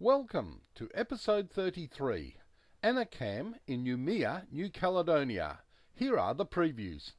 Welcome to episode 33, Annecam in Noumea, New Caledonia. Here are the previews.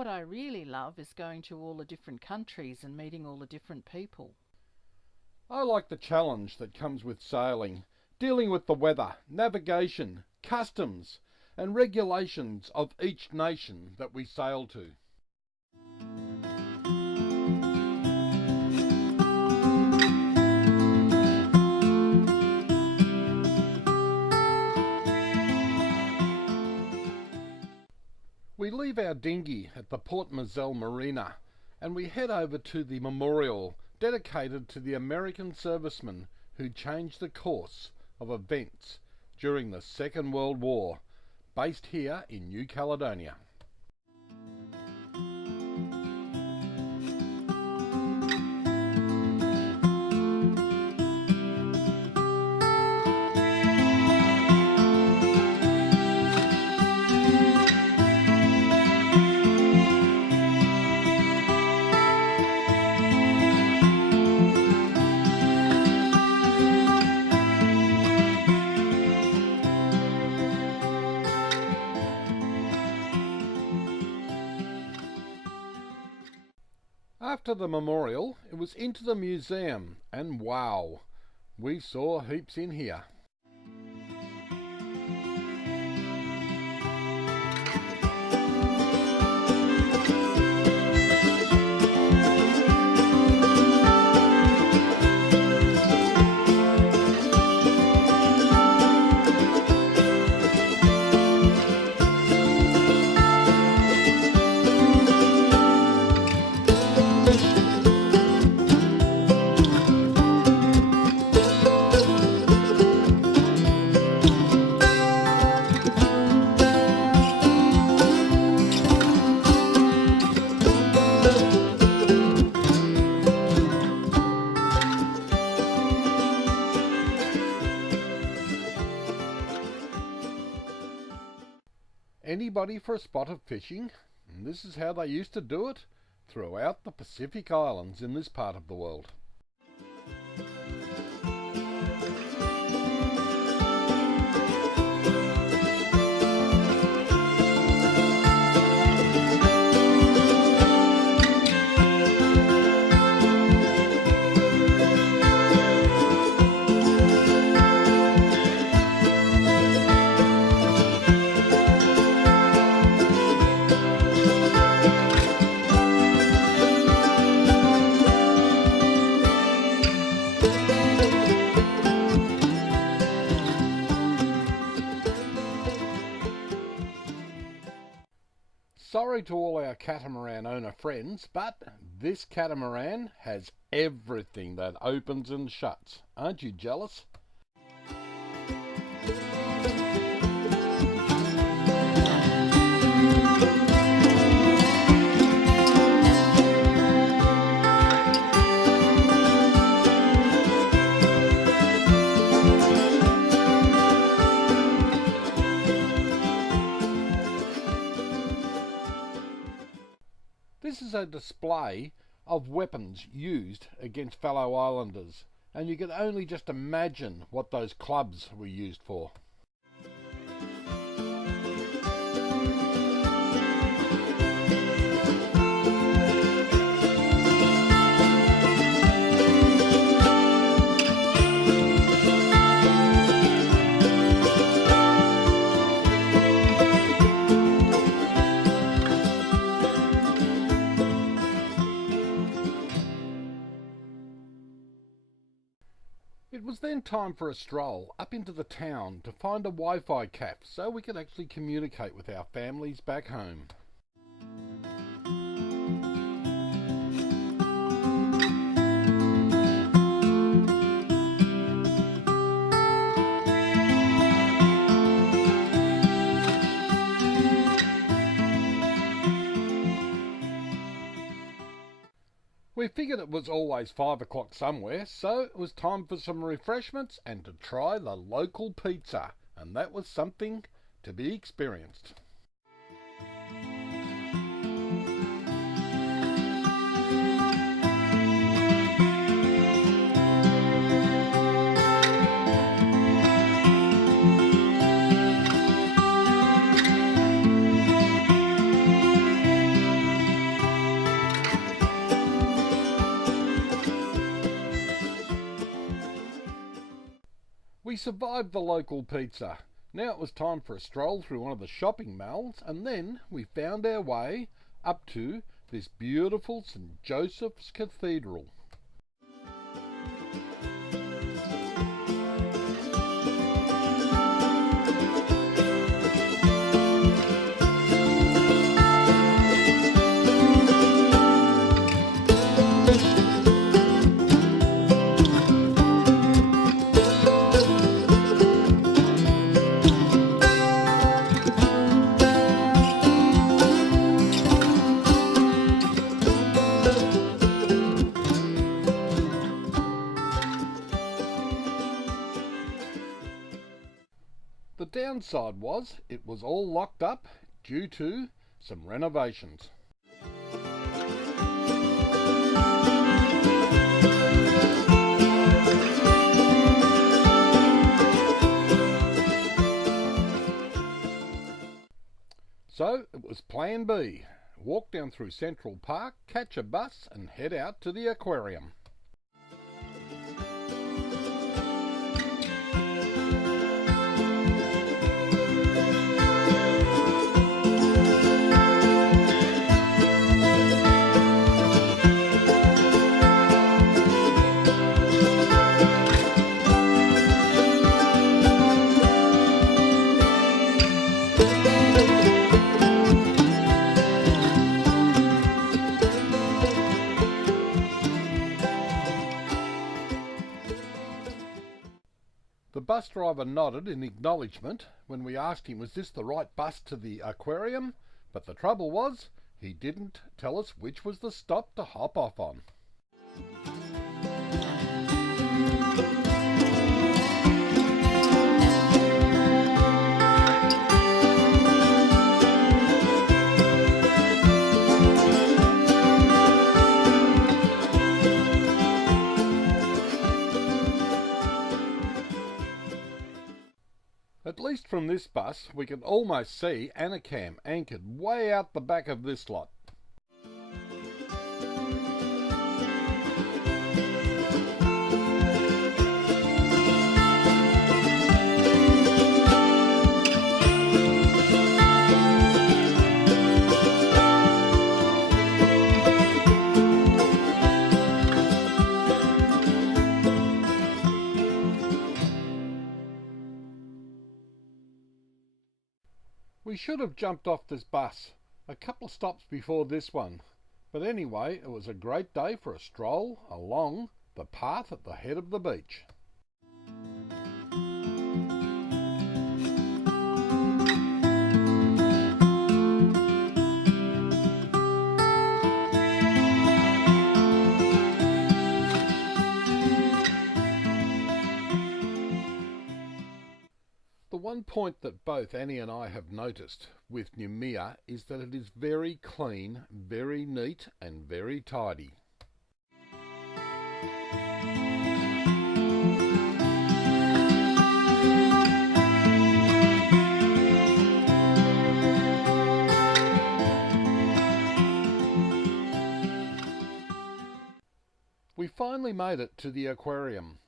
What I really love is going to all the different countries and meeting all the different people. I like the challenge that comes with sailing, dealing with the weather, navigation, customs, and regulations of each nation that we sail to. We leave our dinghy at the Port Mazel Marina and we head over to the memorial dedicated to the American servicemen who changed the course of events during the Second World War, based here in New Caledonia. After the memorial, it was into the museum, and wow, we saw heaps in here. anybody for a spot of fishing, and this is how they used to do it throughout the Pacific Islands in this part of the world. Sorry to all our catamaran owner friends, but this catamaran has everything that opens and shuts. Aren't you jealous? This is a display of weapons used against fellow islanders, and you can only just imagine what those clubs were used for. It was then time for a stroll up into the town to find a Wi-Fi cafe so we could actually communicate with our families back home. We figured it was always 5 o'clock somewhere, so it was time for some refreshments and to try the local pizza, and that was something to be experienced. We survived the local pizza. Now it was time for a stroll through one of the shopping malls, and then we found our way up to this beautiful St. Joseph's Cathedral. The downside was it was all locked up due to some renovations. So it was plan B. Walk down through Central Park, catch a bus and head out to the aquarium. The bus driver nodded in acknowledgement when we asked him was this the right bus to the aquarium, but the trouble was he didn't tell us which was the stop to hop off on. At least from this bus we can almost see Annecam anchored way out the back of this lot. We should have jumped off this bus a couple of stops before this one, but anyway, it was a great day for a stroll along the path at the head of the beach. The one point that both Annie and I have noticed with Noumea is that it is very clean, very neat and very tidy. We finally made it to the aquarium,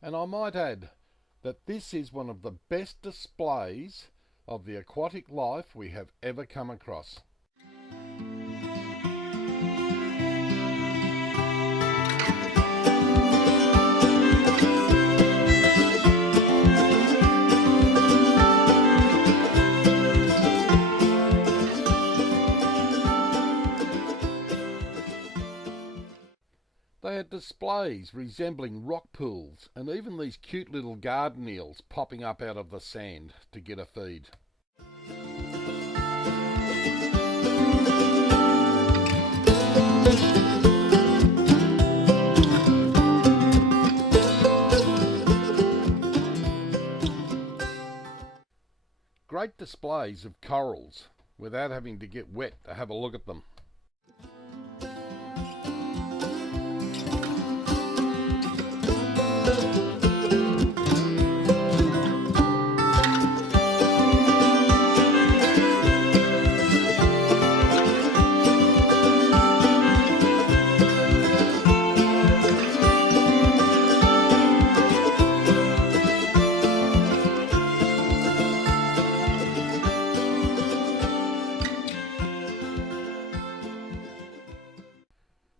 and I might add that this is one of the best displays of the aquatic life we have ever come across. They had displays resembling rock pools and even these cute little garden eels popping up out of the sand to get a feed. Great displays of corals without having to get wet to have a look at them.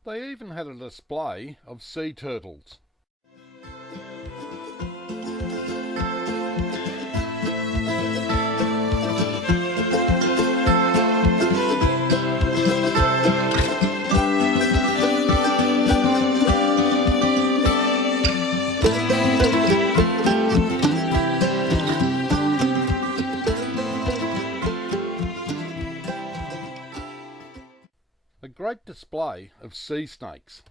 They even had a display of sea turtles. A great display of sea snakes.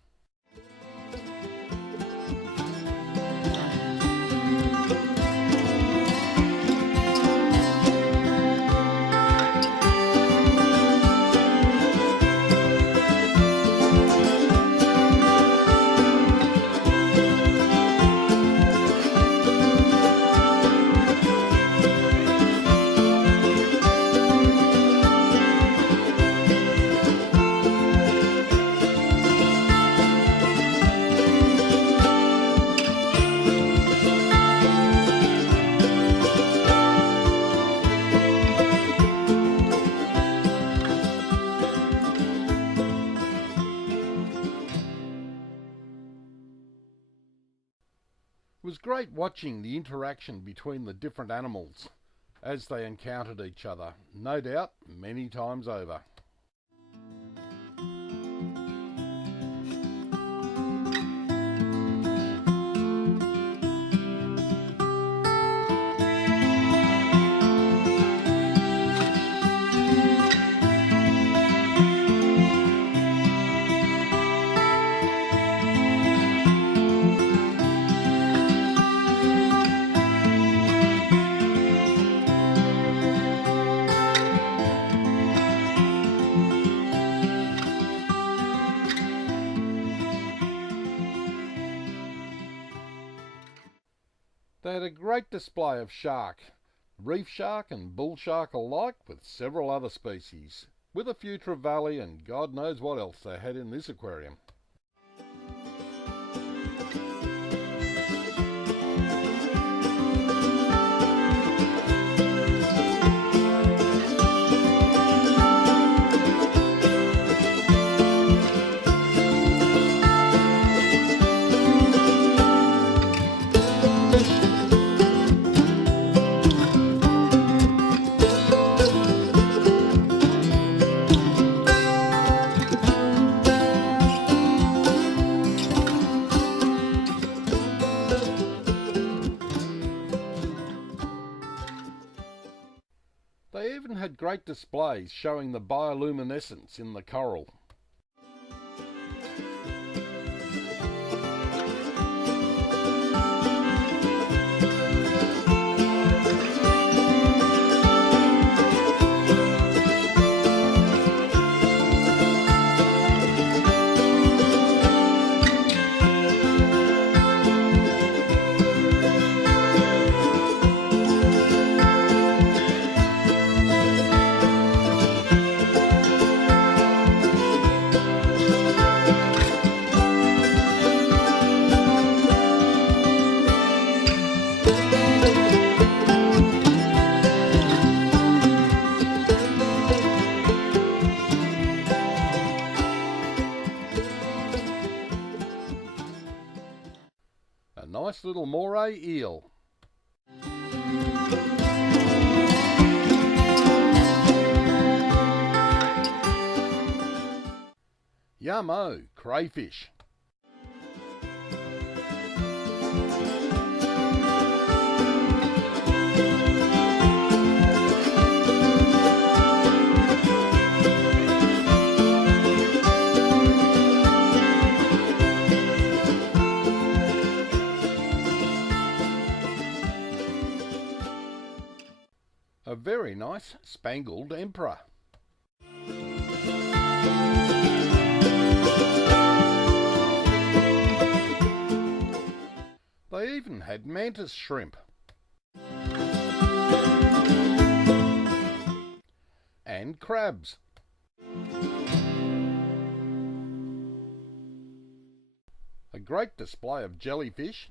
It was great watching the interaction between the different animals as they encountered each other, no doubt many times over. They had a great display of shark, reef shark and bull shark alike, with several other species, with a few trevally and God knows what else they had in this aquarium. They even had great displays showing the bioluminescence in the coral. A nice little moray eel. Yummo, crayfish. A very nice spangled emperor. They even had mantis shrimp. And crabs. A great display of jellyfish.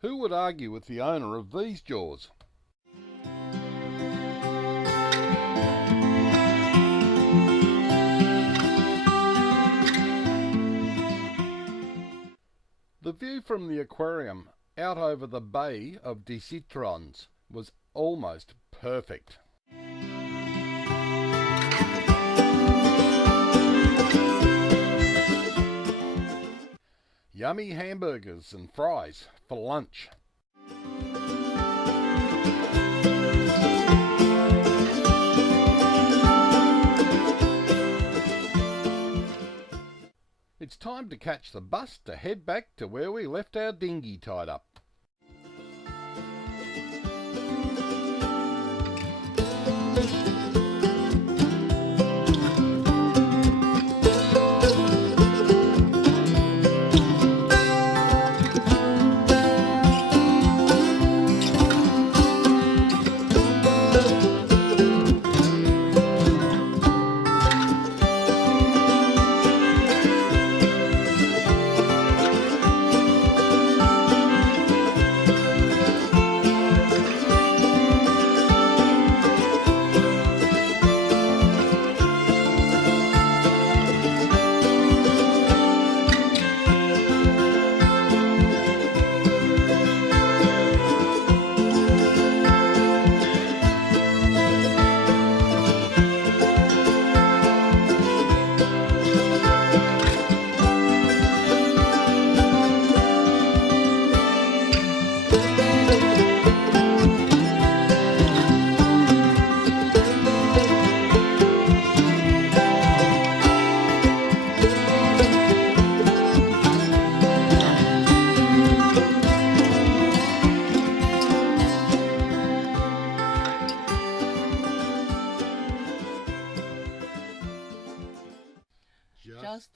Who would argue with the owner of these jaws? The view from the aquarium out over the Bay of des Citrons was almost perfect. Yummy hamburgers and fries for lunch. It's time to catch the bus to head back to where we left our dinghy tied up.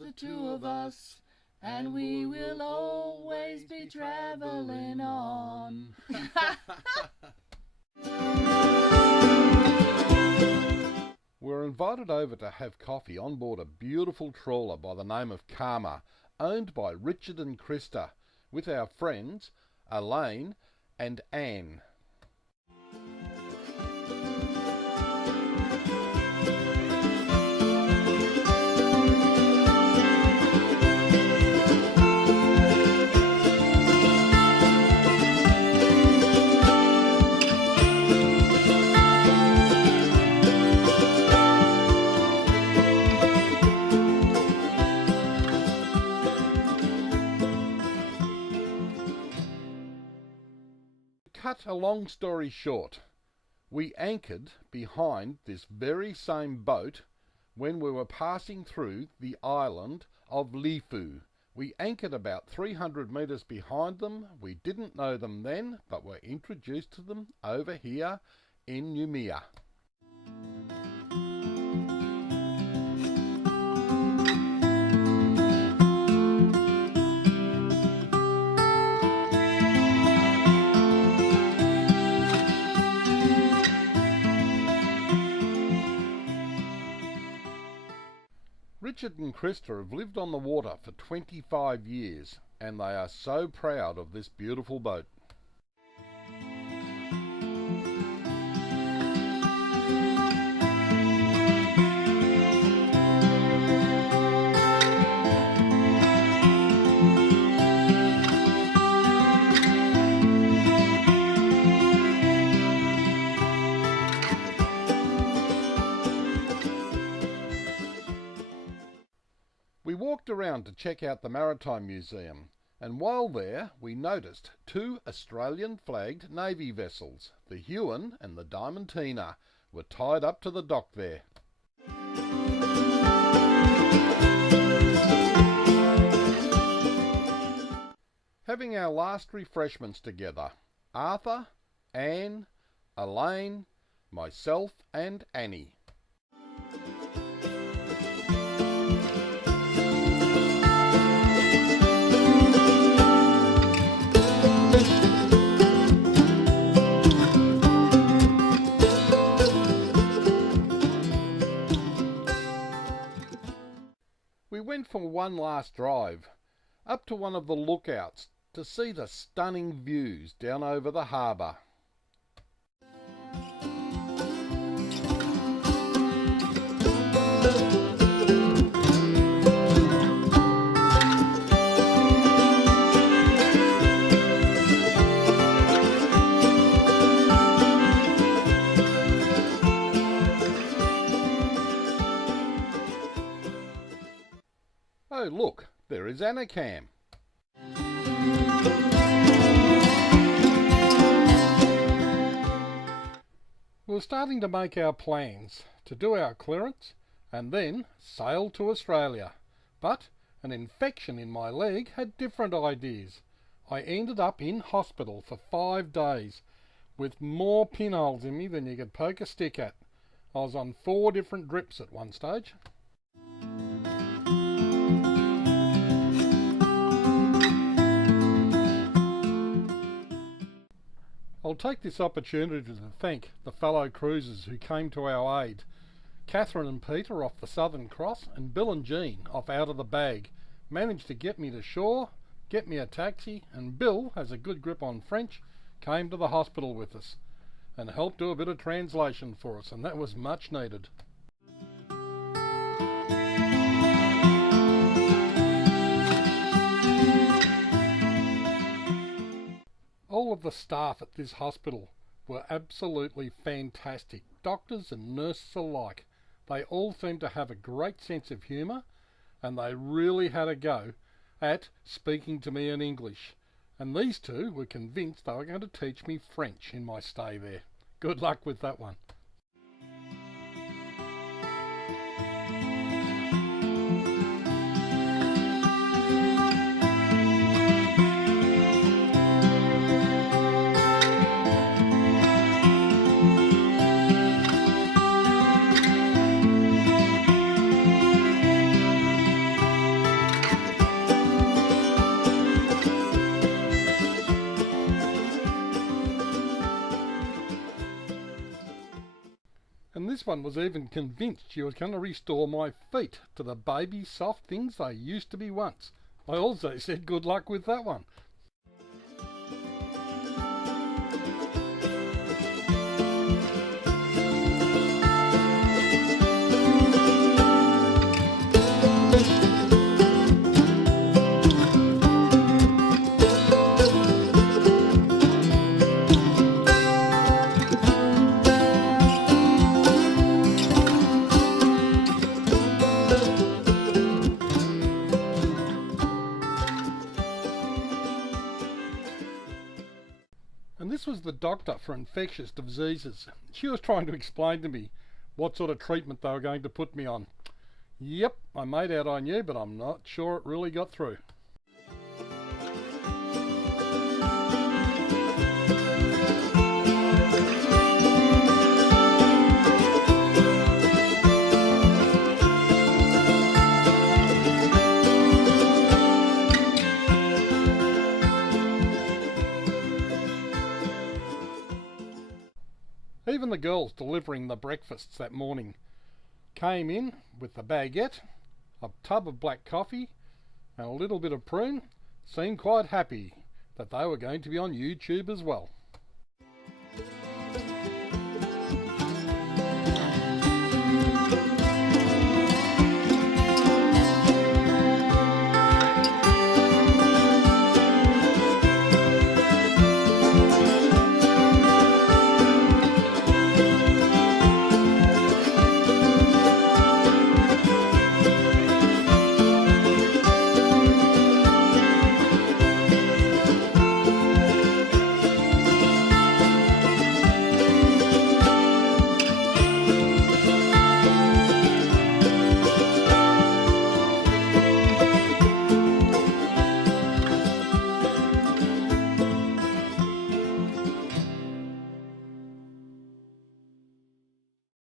the two of us, and we will always be travelling on. We're invited over to have coffee on board a beautiful trawler by the name of Karma, owned by Richard and Krista, with our friends Elaine and Anne. Cut a long story short, we anchored behind this very same boat when we were passing through the island of Lifu. We anchored about 300 metres behind them. We didn't know them then, but were introduced to them over here in Noumea. Richard and Krista have lived on the water for 25 years, and they are so proud of this beautiful boat. We walked around to check out the Maritime Museum, and while there we noticed two Australian flagged Navy vessels, the Huon and the Diamantina, were tied up to the dock there. Having our last refreshments together, Arthur, Anne, Elaine, myself and Annie. We went for one last drive, up to one of the lookouts to see the stunning views down over the harbour. Oh look, there is Annecam. We're starting to make our plans to do our clearance and then sail to Australia. But an infection in my leg had different ideas. I ended up in hospital for 5 days with more pinholes in me than you could poke a stick at. I was on 4 different drips at one stage. I'll take this opportunity to thank the fellow cruisers who came to our aid. Catherine and Peter off the Southern Cross and Bill and Jean off Out of the Bag managed to get me to shore, get me a taxi, and Bill has a good grip on French, came to the hospital with us and helped do a bit of translation for us, and that was much needed. All of the staff at this hospital were absolutely fantastic, doctors and nurses alike. They all seemed to have a great sense of humour, and they really had a go at speaking to me in English. And these two were convinced they were going to teach me French in my stay there. Good luck with that one. And this one was even convinced she was going to restore my feet to the baby soft things they used to be once. I also said good luck with that one. And this was the doctor for infectious diseases. She was trying to explain to me what sort of treatment they were going to put me on. Yep, I made out I knew, but I'm not sure it really got through. Even the girls delivering the breakfasts that morning came in with the baguette, a tub of black coffee and a little bit of prune, seemed quite happy that they were going to be on YouTube as well.